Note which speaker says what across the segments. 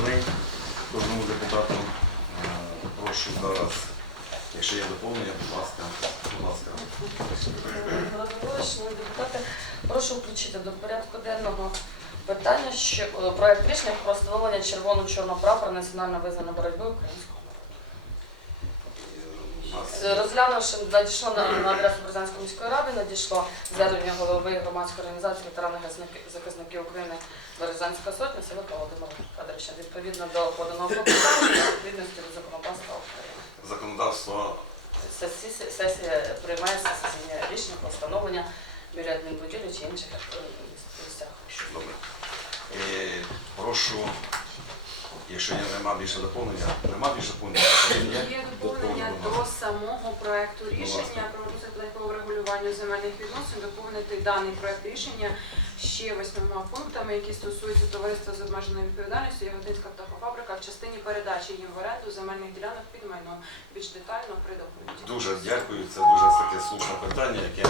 Speaker 1: розданий кожному депутату. Е, Прошу зараз, якщо є доповнення, будь ласка, будь ласка.
Speaker 2: Шановні депутати, прошу включити до порядку денного питання, що е, проект рішення про встановлення червоно-чорного прапора національно визнаної боротьби українського. Розглянувши, надійшло на, на адресу Березанської міської ради, надійшло звернення голови громадської організації ветеранів захисників України Березанська сотня Савика Володимира Федоровича. Відповідно до поданого клопотання, відповідності до законодавства України.
Speaker 1: законодавство
Speaker 2: Сесія, сесія приймає сесійне рішення про встановлення біля адмінбудівлі чи інших е, місцях.
Speaker 1: добре. Е, Прошу, якщо є- нема більше доповнення, нема більше пунктів.
Speaker 3: Є доповнення до самого проекту рішення про розгляд по врегулюванню земельних відносин, доповнити даний проект рішення ще восьмома пунктами, які стосуються товариства з обмеженою відповідальністю Ягодинська птахофабрика в частині передачі їм в оренду земельних ділянок під майном. Більш детально при доповіді.
Speaker 1: Дуже дякую. Це дуже таке слушне питання, яке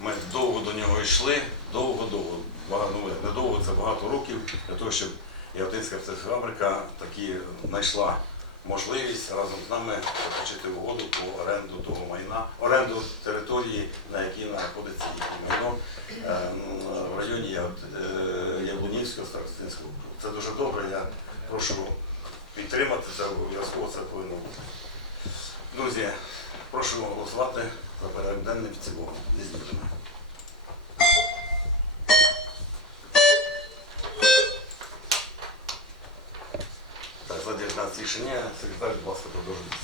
Speaker 1: ми довго до нього йшли, довго-довго. Багато, ну, не довго, це багато років для того, щоб Яготинська птахофабрика таки знайшла можливість разом з нами заключити угоду по оренду того майна, оренду території, на якій знаходиться їхнє майно е, в районі е, Яблунівського старостинського округу. Це дуже добре. Я прошу підтримати це обов'язково це повинно бути. Друзі, прошу голосувати за порядок денний в цілому. Рішення, секретар, будь ласка, продовжуйте.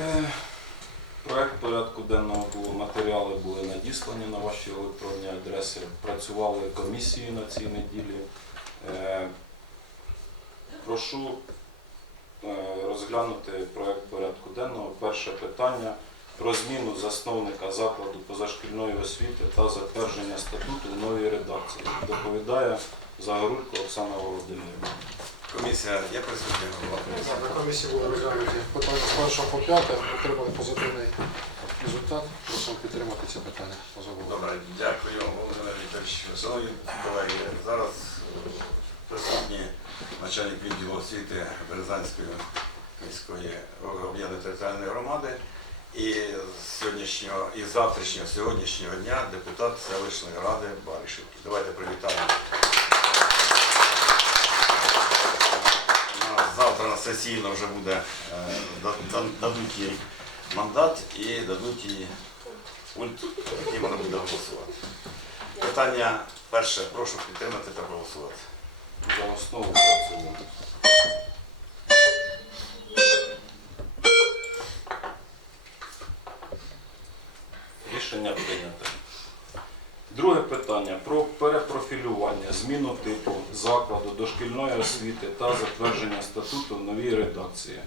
Speaker 4: Е, Проект порядку денного було, матеріали були надіслані на ваші електронні адреси. Працювали комісії на цій неділі. Е, Прошу е, розглянути проект порядку денного. Перше питання про зміну засновника закладу позашкільної освіти та затвердження статуту в новій редакції. Доповідає Загорулько Оксана Володимирівна.
Speaker 1: Комісія є присутня голова?
Speaker 5: На комісії були розглянуті питання з першого по п'яте, отримали позитивний результат. Просимо підтримати це питання.
Speaker 1: Добре, дякую, Володимир Вікторович. Шановні колеги, зараз е, присутні начальник відділу освіти Березанської міської об'єднаної територіальної громади. І з сьогоднішнього і з завтрашнього сьогоднішнього дня депутат селищної ради Баришівки. Давайте привітаємо. На- Завтра сесійно вже буде е, да- да- дадуть їй мандат і дадуть їй пульт, який вона буде голосувати. Питання Перше, прошу підтримати та проголосувати.
Speaker 4: За основу цілому. Рішення прийнято. Друге питання про перепрофілювання, зміну типу закладу дошкільної освіти та затвердження статуту в новій редакції.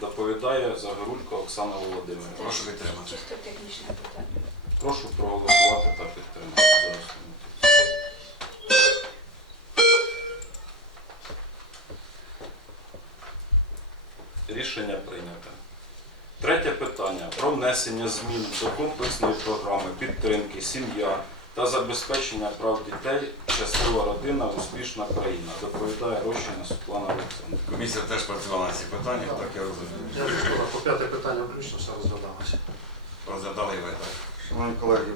Speaker 4: Доповідає Загорулько Оксана Володимирівна.
Speaker 1: Прошу підтримати.
Speaker 3: Чисто технічне питання.
Speaker 4: Прошу проголосувати та підтримати. Рішення прийнято. Третє питання про внесення змін до комплексної програми підтримки сім'я та забезпечення прав дітей щаслива родина, успішна країна. Доповідає Рощина Світлана Олександрівна.
Speaker 1: Комісія теж працювала на ці питання, так я розумію.
Speaker 5: Я ж вчора по п'яте питання включно все розглядалося.
Speaker 1: Розглядали і ви, так?
Speaker 6: Шановні колеги,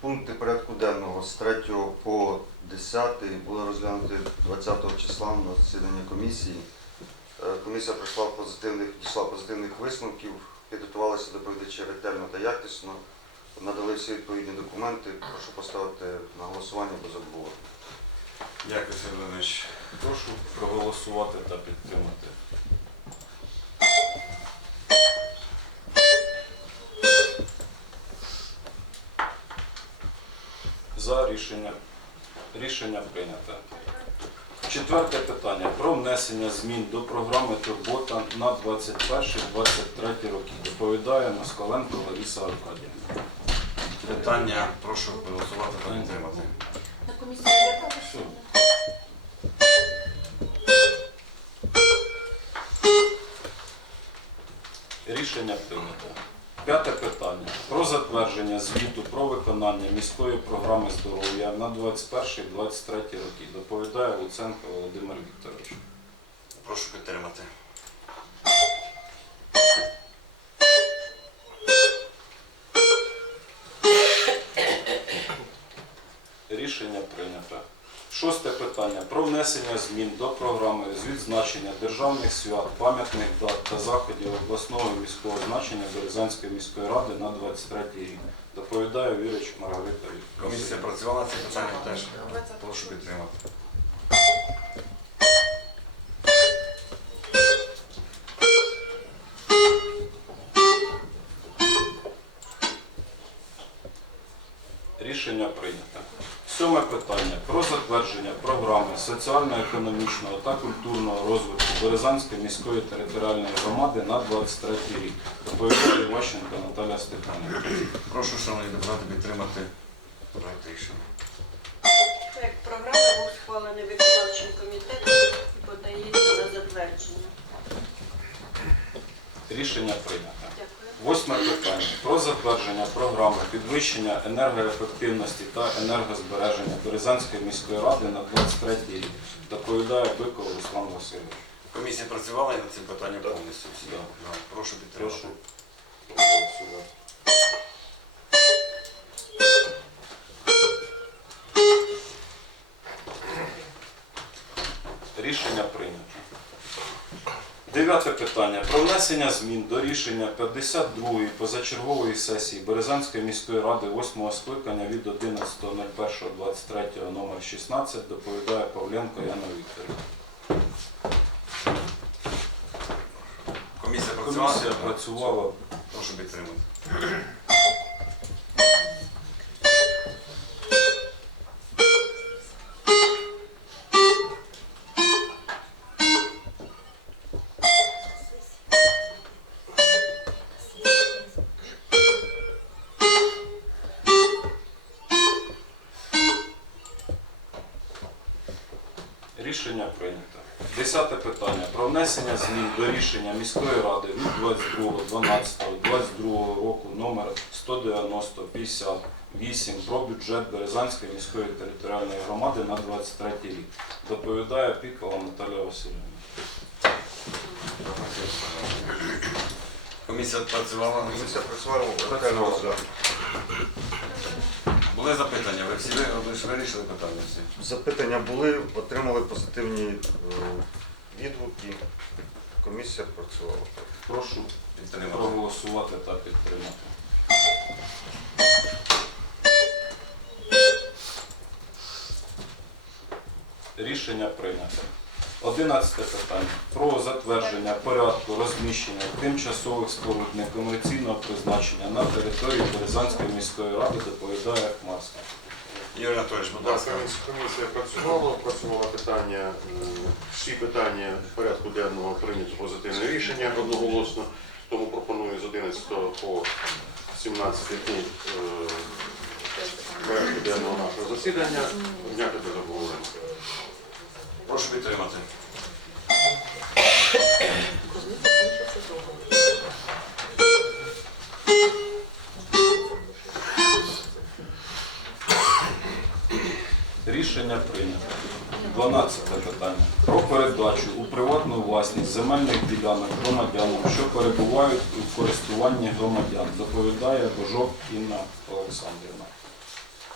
Speaker 6: пункти порядку денного з 3 по 10 були розглянуті 20 числа на засіданні комісії. Е, Комісія прийшла позитивних, дійшла позитивних висновків, підготувалася доповідачі ретельно та якісно, надали всі відповідні документи. Прошу поставити на голосування без обговорення.
Speaker 1: Дякую, Сергій Леонидович.
Speaker 4: Прошу проголосувати та підтримати. За рішення. Рішення прийнято. Четверте питання про внесення змін до програми Турбота на 21-23 роки. Доповідає Москаленко Лариса Аркадівна.
Speaker 1: Питання прошу проголосувати та підтримати.
Speaker 3: На комісії є.
Speaker 4: Рішення прийнято. П'яте питання. Про затвердження звіту про виконання міської програми здоров'я на 21-23 роки. Доповідає Луценко Володимир Вікторович.
Speaker 1: Прошу підтримати.
Speaker 4: Шосте питання про внесення змін до програми з відзначення державних свят, пам'ятних дат та заходів обласного міського значення Березанської міської ради на 23 рік. Доповідає Вірич Маргарита Вікторівна.
Speaker 1: Комісія працювала це питання теж. Прошу підтримати.
Speaker 4: Сьоме питання про затвердження програми соціально-економічного та культурного розвитку Березанської міської територіальної громади на 23 рік. Доповідає Іващенко Наталя Степанівна.
Speaker 1: Прошу, шановні депутати, підтримати проект рішення.
Speaker 7: Проект програми був схвалений виконавчим комітетом і подається на затвердження.
Speaker 4: Рішення прийнято. Восьме питання про затвердження програми підвищення енергоефективності та енергозбереження Березанської міської ради на 23 рік. Доповідає Биков Руслан Васильович.
Speaker 1: Комісія працювала над цим питанням повністю.
Speaker 4: Да.
Speaker 1: Прошу підтримати.
Speaker 4: Прошу Дев'яте питання. Про внесення змін до рішення 52-ї позачергової сесії Березанської міської ради 8-го скликання від 11.01.23 номер 16 доповідає Павленко Яна Вікторівна.
Speaker 1: Комісія працювала.
Speaker 4: Комісія працювала
Speaker 1: Прошу підтримати.
Speaker 4: Рішення прийнято. Десяте питання. Про внесення змін до рішення міської ради від 22.12.22 року номер 190-58 про бюджет Березанської міської територіальної громади на 23 рік. Доповідає Пікова Наталія Васильівна.
Speaker 1: Комісія працювала.
Speaker 6: Комісія працювала.
Speaker 1: Були запитання, ви всі вирішили питання всі?
Speaker 6: Запитання були, отримали позитивні е, відгуки. Комісія працювала.
Speaker 4: Прошу проголосувати та підтримати. Рішення прийнято. Одинадцяте питання. Про затвердження порядку розміщення тимчасових споруд некомерційного призначення на території Березанської міської ради доповідає Хмарська.
Speaker 1: Юрій Анатолійович, будь ласка.
Speaker 8: комісія- комісія працювала, працювала питання, всі питання порядку денного прийнято позитивне рішення одноголосно, тому пропоную з 11 по 17 днів е, порядку денного нашого засідання зняти без обговорення.
Speaker 1: Прошу підтримати.
Speaker 4: Рішення прийнято. 12 питання. Про передачу у приватну власність земельних ділянок громадянам, що перебувають у користуванні громадян, доповідає Божок Інна Олександрівна.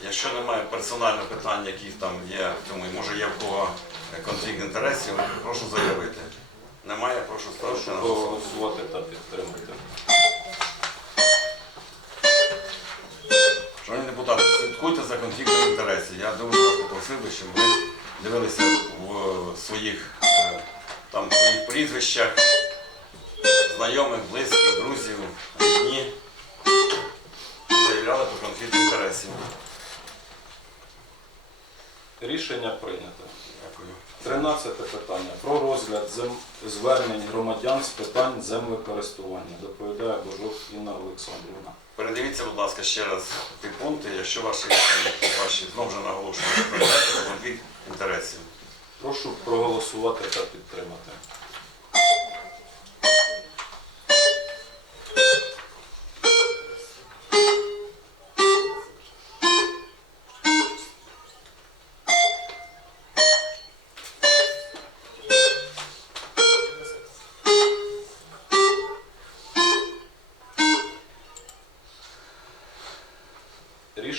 Speaker 1: Якщо немає персональних питань, які там є, і може є в кого конфлікт інтересів, прошу заявити. Немає, прошу ставити на голосування.
Speaker 4: та підтримати.
Speaker 1: Шановні депутати, слідкуйте за конфліктом інтересів. Я дуже попросив би, щоб ви дивилися в своїх, е, там, своїх прізвищах, знайомих, близьких, друзів, рідні, заявляли про конфлікт інтересів.
Speaker 4: Рішення прийнято.
Speaker 1: Дякую.
Speaker 4: 13 питання. Про розгляд зем... звернень громадян з питань землекористування. Доповідає Божок Інна Олександрівна.
Speaker 1: Передивіться, будь ласка, ще раз ті пункти, якщо ваші, ваші знову вже наголошую, конфлікт інтересів.
Speaker 4: Прошу проголосувати та підтримати.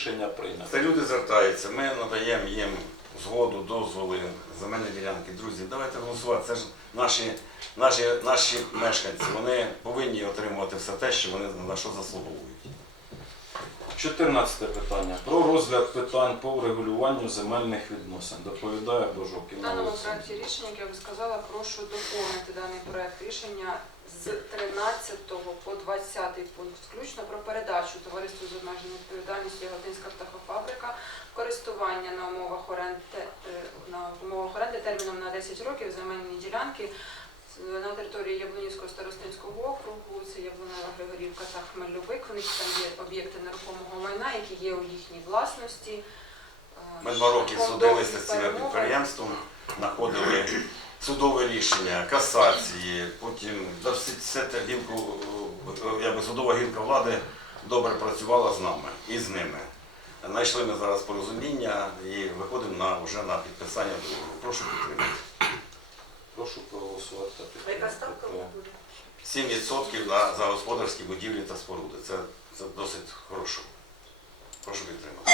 Speaker 4: Рішення прийнято.
Speaker 1: Це люди звертаються, ми надаємо їм згоду, дозволи, земельні ділянки. Друзі, давайте голосувати. Це ж наші, наші, наші мешканці. Вони повинні отримувати все те, що вони на що заслуговують.
Speaker 4: 14 питання. Про розгляд питань по врегулюванню земельних відносин. Доповідає Божок
Speaker 3: В даному проекті рішення, як я вже сказала, прошу доповнити даний проект рішення з 13 по 20 пункт включно про передачу товариству з обмеженою відповідальністю Яготинська птахофабрика користування на умовах оренди е, на умовах оренди терміном на 10 років земельні ділянки на території Яблунівського старостинського округу, це Яблунева Григорівка та Хмельовик. У них там є об'єкти нерухомого майна, які є у їхній власності. Е,
Speaker 1: Ми два роки судилися з цим підприємством, знаходили судове рішення, касації, потім да, всі- все те гілку, е, якби судова гілка влади добре працювала з нами і з ними. Знайшли ми зараз порозуміння і виходимо на, вже на підписання договору. Прошу підтримати.
Speaker 4: Прошу проголосувати та
Speaker 7: А
Speaker 4: підтримати.
Speaker 7: яка ставка буде?
Speaker 1: 7% на, за господарські будівлі та споруди. Це, це досить хорошо. Прошу підтримати.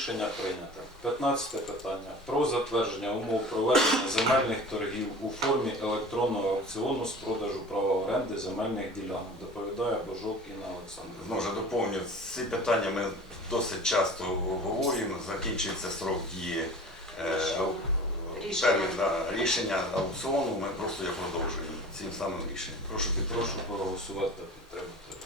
Speaker 4: Рішення прийнято. 15 питання. Про затвердження умов проведення земельних торгів у формі електронного аукціону з продажу права оренди земельних ділянок. Доповідає Божок Інна Олександрівна.
Speaker 1: Знову ж доповню, ці питання ми досить часто обговорюємо. Закінчується строк дії е,
Speaker 3: Рішення.
Speaker 1: да, рішення аукціону. Ми просто його продовжуємо цим самим рішенням. Прошу підтримати.
Speaker 4: Прошу проголосувати та підтримати.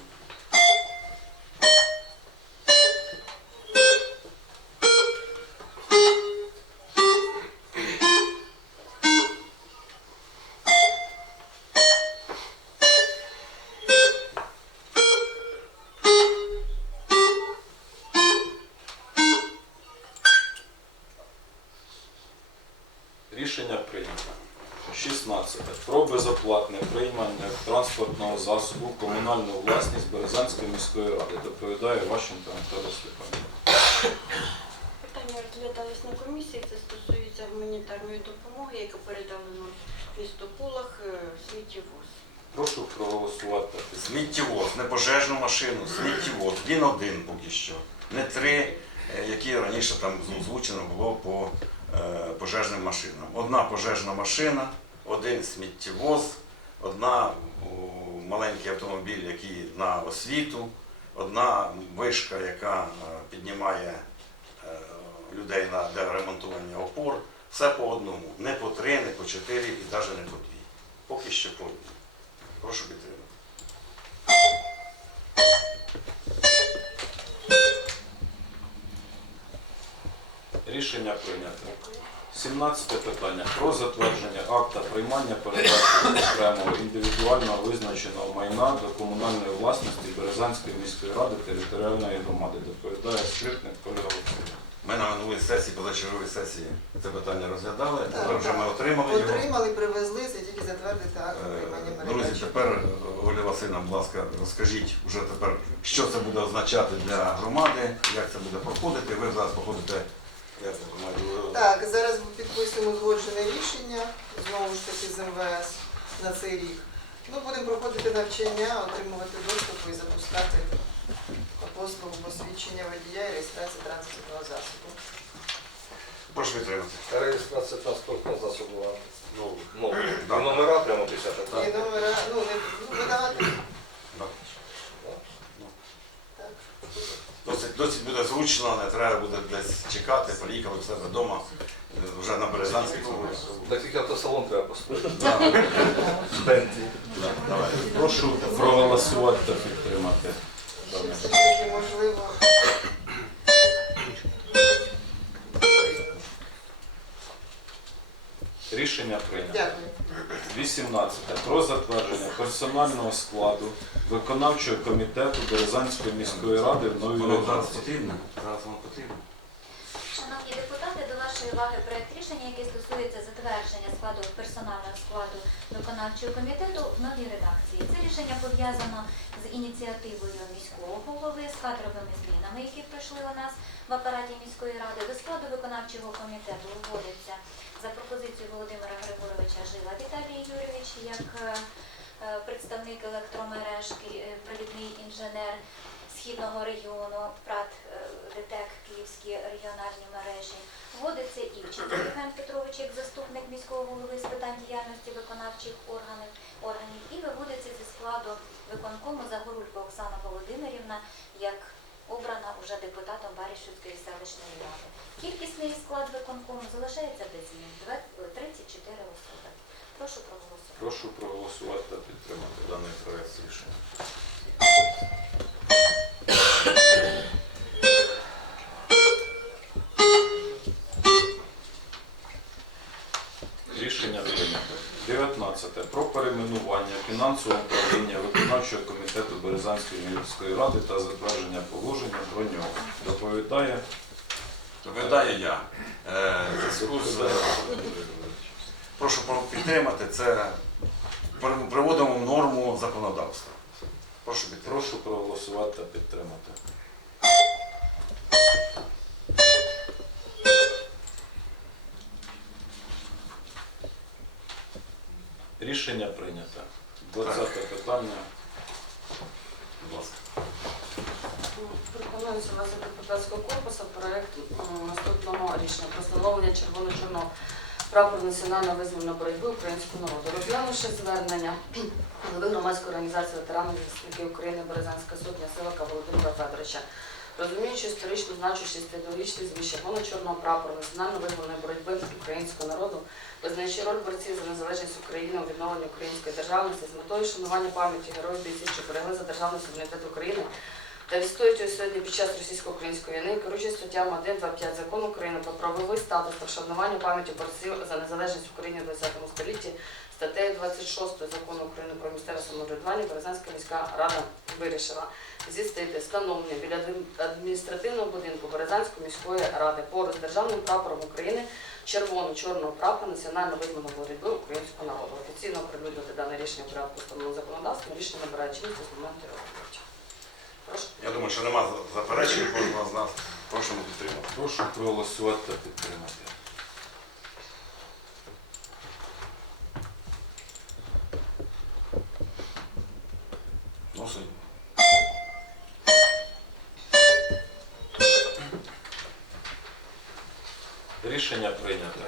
Speaker 4: Комунальну власність Березанської міської ради. Доповідає Ващенко Анатолій Степанів.
Speaker 7: Питання розглядалось на комісії. Це стосується гуманітарної допомоги, яка передалена місту Пулах е, сміттєвоз.
Speaker 4: Прошу проголосувати.
Speaker 1: Сміттєвоз, не пожежну машину, сміттєвоз. Він один поки що. Не три, е, які раніше там озвучено було по е, пожежним машинам. Одна пожежна машина, один сміттєвоз, одна маленький автомобіль, який на освіту, одна вишка, яка е, піднімає е, людей на ремонтування опор. Все по одному. Не по три, не по чотири і навіть не по дві. Поки що по одній. Прошу підтримати.
Speaker 4: Рішення прийнято. 17 питання про затвердження акта приймання передачі окремого індивідуально визначеного майна до комунальної власності Березанської міської ради територіальної громади. Доповідає скрипник Олексійовна.
Speaker 1: Ми на минулій сесії, позачерговій сесії це питання розглядали.
Speaker 9: Так,
Speaker 1: Тепер вже ми отримали його.
Speaker 9: Отримали, привезли, це тільки затвердити акт
Speaker 1: Е,
Speaker 9: приймання
Speaker 1: Друзі, тепер Оля Васильівна, будь ласка, розкажіть вже тепер, що це буде означати для громади, як це буде проходити. Ви зараз проходите, я так думаю,
Speaker 9: Так, зараз ми підписуємо узгоджене рішення, знову ж таки з МВС на цей рік. Ну, будемо проходити навчання, отримувати доступ і запускати послугу посвідчення водія і реєстрації транспортного засобу.
Speaker 1: прошу підтримати.
Speaker 10: Реєстрація транспортного засобу. Ну, ну, і номера прямо писати,
Speaker 9: І
Speaker 10: так?
Speaker 9: номера, ну, не ну, видавати.
Speaker 1: Так. Досить, досить буде зручно, не треба буде десь чекати, приїхали в себе вдома, е, вже на Березанській.
Speaker 10: Так тільки автосалон треба Бентлі.
Speaker 4: Прошу проголосувати та підтримати.
Speaker 9: Можливо.
Speaker 4: Рішення прийнято. 18. Про затвердження персонального складу виконавчого комітету Березанської міської ради в новій
Speaker 1: Воно потрібно? Зараз воно потрібно.
Speaker 11: Шановні депутати, до вашої уваги проект рішення, який стосується затвердження складу персонального складу виконавчого комітету в новій редакції. Це рішення пов'язано з ініціативою міського голови, з кадровими змінами, які пройшли у нас в апараті міської ради. До складу виконавчого комітету вводиться за пропозицією Володимира Григоровича Жила Віталій Юрійович як е, е, представник електромереж, ки- е, провідний інженер східного регіону ПРАТ е, ДТЕК Київські регіональні мережі. Вводиться Івченко Євген Петрович як заступник міського голови з питань діяльності виконавчих органів, органів і виводиться зі складу виконкому Загорулько Оксана Володимирівна як обрана уже депутатом Барішівської селищної ради. Кількісний склад виконкому залишається без змін 34 особи. Прошу проголосувати.
Speaker 4: Прошу проголосувати та підтримати даний проект комітету міської ради та затвердження положення про нього. Доповідає
Speaker 1: Доповідаю я. Е, в зв'язку з, е, Прошу підтримати. Це при- приводимо в норму законодавства. Прошу підтримати.
Speaker 4: Прошу проголосувати та підтримати. Рішення прийнято. 20 питання.
Speaker 1: Будь ласка.
Speaker 2: Пропонується до депутатського корпусу проект наступного рішення про встановлення червоно-чорного прапору національної визвольної боротьби українського народу. Розглянувши звернення голови громадської організації ветеранів захисників України Березанська сотня Сивака Володимира Федоровича, розуміючи історичну значущість традиційний звіт червоно-чорного прапору національної визвольної боротьби українського народу, визнаючи роль борців за незалежність України у відновленні української державності з метою шанування пам'яті героїв бійців, що берегли за державний суверенітет України та відстоюють сьогодні під час російсько-української війни, керуючись статтями 1, 2, 5 закону України про правовий статус та вшанування пам'яті борців за незалежність України в 20 столітті, статтею 26 закону України про місцеве самоврядування, Березанська міська рада вирішила зістити встановлення біля адміністративного будинку Березанської міської ради поруч з державним прапором України червоно-чорного прапора національно визвольної боротьби українського народу. Офіційно оприлюднити дане рішення порядку встановленого законодавством. Рішення набирає чинності з моменту. Прошу.
Speaker 1: Я думаю, що нема заперечень кожного з нас. Просимо підтримати.
Speaker 4: Прошу проголосувати та підтримати. Рішення прийнято.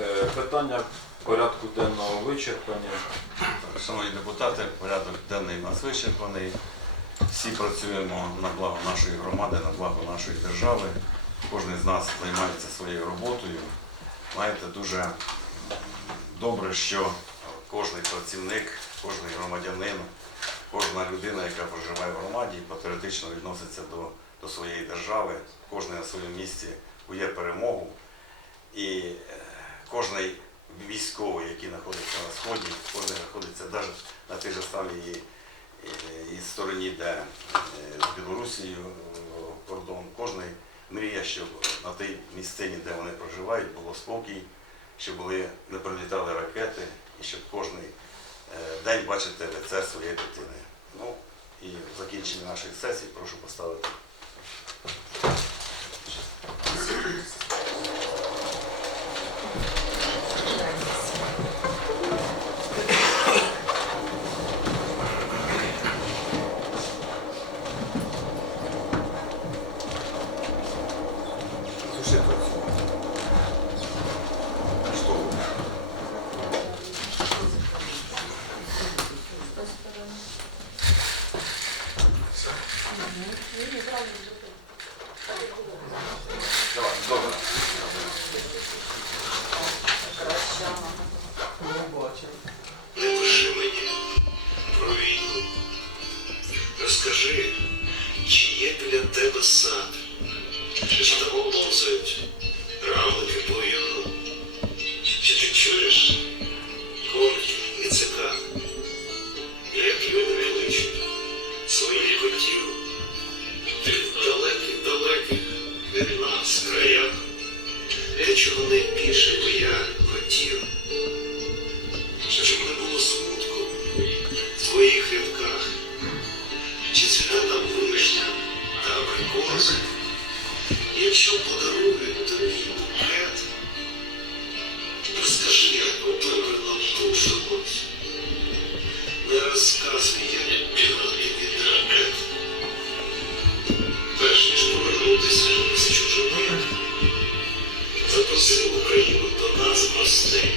Speaker 4: Е, Питання порядку денного вичерпані.
Speaker 1: Шановні депутати, порядок денний у нас вичерпаний. Всі працюємо на благо нашої громади, на благо нашої держави. Кожен з нас займається своєю роботою. Знаєте, дуже добре, що кожен працівник, кожен громадянин, кожна людина, яка проживає в громаді, патріотично відноситься до, до своєї держави, кожен на своєму місці кує перемогу. І е, кожний військовий, який знаходиться на сході, кожен знаходиться навіть на тій же самій і стороні, де е, з Білорусією е, кордон, кожен мріє, щоб на тій місцині, де вони проживають, було спокій, щоб були, не прилітали ракети, і щоб кожен день бачити лице своєї дитини. Ну і в закінченні нашої сесії прошу поставити.
Speaker 12: Біля тебе сад, чи з тобою повзають равлики по юну, чи ти чуєш? Коників і цикад, як люди кличуть своїх котів, ти в далеких далеких від нас краях, де чого найбільше би я хотів Якщо подарують тобі букет, розкажи, як оберено душилось. Не розказуй, як бігати від ракет. Перш ніж повернутися з чужини, запроси Україну до нас гостей.